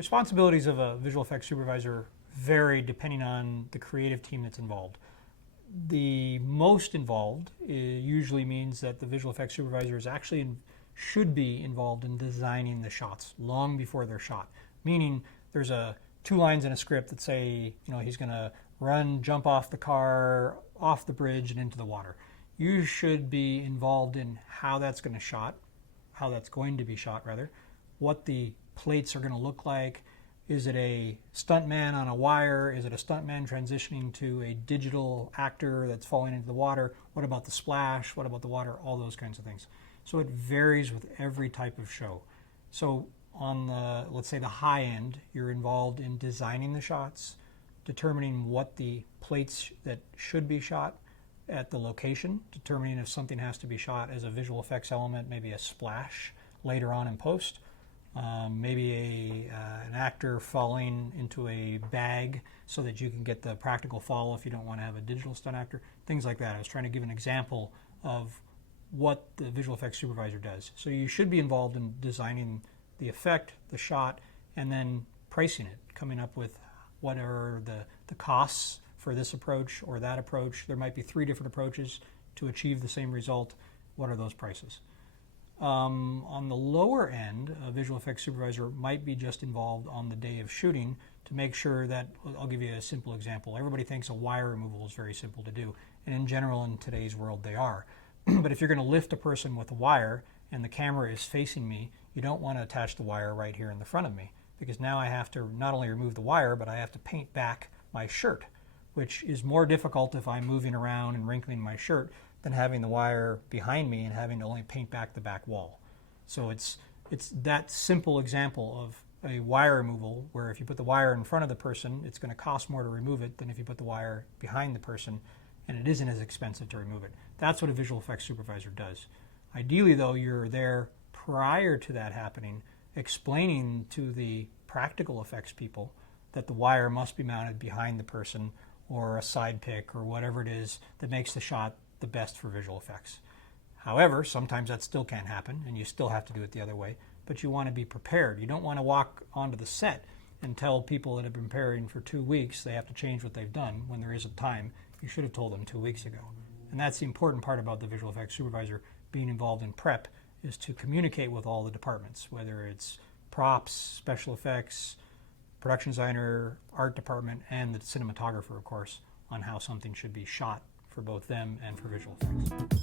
Responsibilities of a visual effects supervisor vary depending on the creative team that's involved. The most involved usually means that the visual effects supervisor is actually should be involved in designing the shots long before they're shot. Meaning there's two lines in a script that say, he's going to run, jump off the car, off the bridge, and into the water. You should be involved in how that's going to be shot, what the plates are going to look like. Is it a stuntman on a wire? Is it a stuntman transitioning to a digital actor that's falling into the water? What about the splash? What about the water? All those kinds of things. So it varies with every type of show. So on the, let's say the high end, you're involved in designing the shots, determining what the plates that should be shot at the location, determining if something has to be shot as a visual effects element, maybe a splash later on in post. Maybe an actor falling into a bag so that you can get the practical fall if you don't want to have a digital stunt actor, things like that. I was trying to give an example of what the visual effects supervisor does. So you should be involved in designing the effect, the shot, and then pricing it, coming up with what are the costs for this approach or that approach. There might be 3 different approaches to achieve the same result. What are those prices? On the lower end, a visual effects supervisor might be just involved on the day of shooting to make sure that, I'll give you a simple example. Everybody thinks a wire removal is very simple to do, and in general in today's world they are. But if you're going to lift a person with a wire and the camera is facing me, you don't want to attach the wire right here in the front of me, because now I have to not only remove the wire, but I have to paint back my shirt, which is more difficult if I'm moving around and wrinkling my shirt than having the wire behind me and having to only paint back the back wall. So it's that simple example of a wire removal where if you put the wire in front of the person, it's going to cost more to remove it than if you put the wire behind the person, and it isn't as expensive to remove it. That's what a visual effects supervisor does. Ideally, though, you're there prior to that happening, explaining to the practical effects people that the wire must be mounted behind the person or a side pick or whatever it is that makes the shot the best for visual effects. However, sometimes that still can't happen and you still have to do it the other way, but you want to be prepared. You don't want to walk onto the set and tell people that have been preparing for 2 weeks they have to change what they've done when there isn't time. You should have told them 2 weeks ago. And that's the important part about the visual effects supervisor being involved in prep, is to communicate with all the departments, whether it's props, special effects, production designer, art department, and the cinematographer, of course, on how something should be shot for both them and for visual effects.